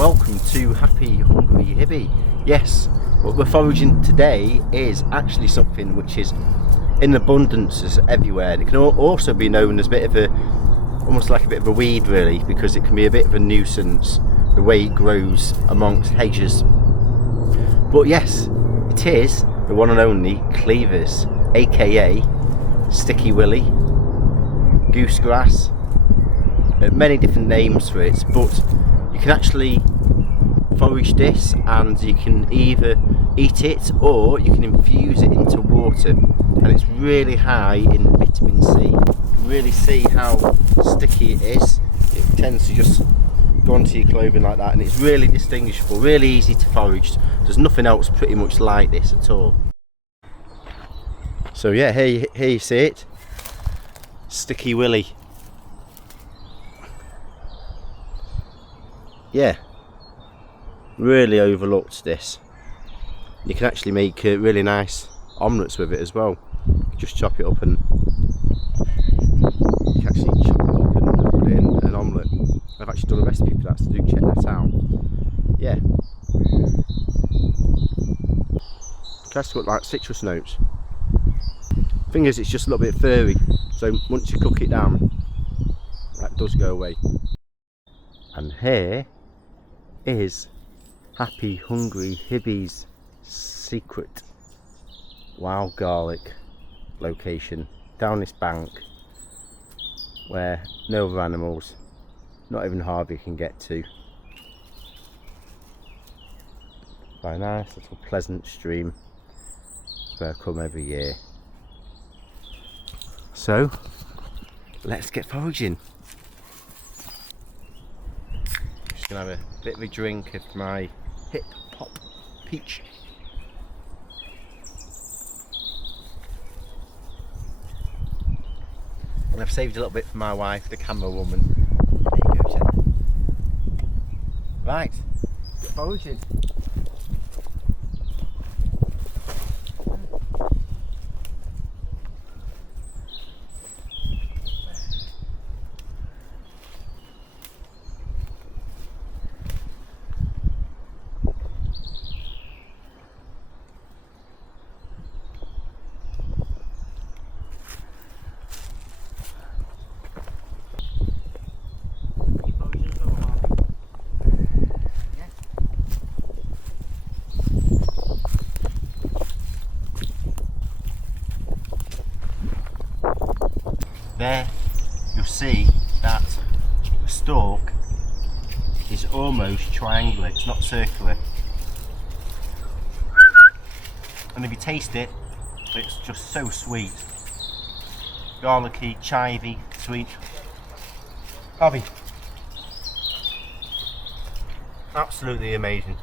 welcome to Happy Hungry Hibby. Yes, what we're foraging today is actually something which is in abundance as everywhere, and it can also be known as a bit of a, almost like a bit of a weed really, because it can be a bit of a nuisance the way it grows amongst hedges. But yes, it is the one and only Cleavers, aka sticky willy, goosegrass, many different names for it, but you can actually forage this and you can either eat it or you can infuse it into water, and it's really high in vitamin C. You can really see how sticky it is. It tends to just go onto your clothing like that, and it's really distinguishable, really easy to forage. There's nothing else pretty much like this at all. So yeah, here you see it, sticky willy. Yeah, really overlooked this. You can actually make really nice omelettes with it as well. Just chop it up and you can actually chop it up and put it in an omelette. I've actually done a recipe for that, so do check that out. Yeah, it has got like citrus notes. Thing is, it's just a little bit furry, so once you cook it down, that does go away. And here is Happy Hungry Hibby's secret wild garlic location down this bank where no other animals, not even Harvey, can get to. By a nice little pleasant stream. That's where I come every year. So let's get foraging. Just gonna have a bit of a drink of my Hip Hop Peach. And I've saved a little bit for my wife, the camera woman. There you go, Jen. Right, get foraging. There you'll see that the stalk is almost triangular, it's not circular. And if you taste it, it's just so sweet. Garlicky, chivy, sweet. Harvey. Absolutely amazing.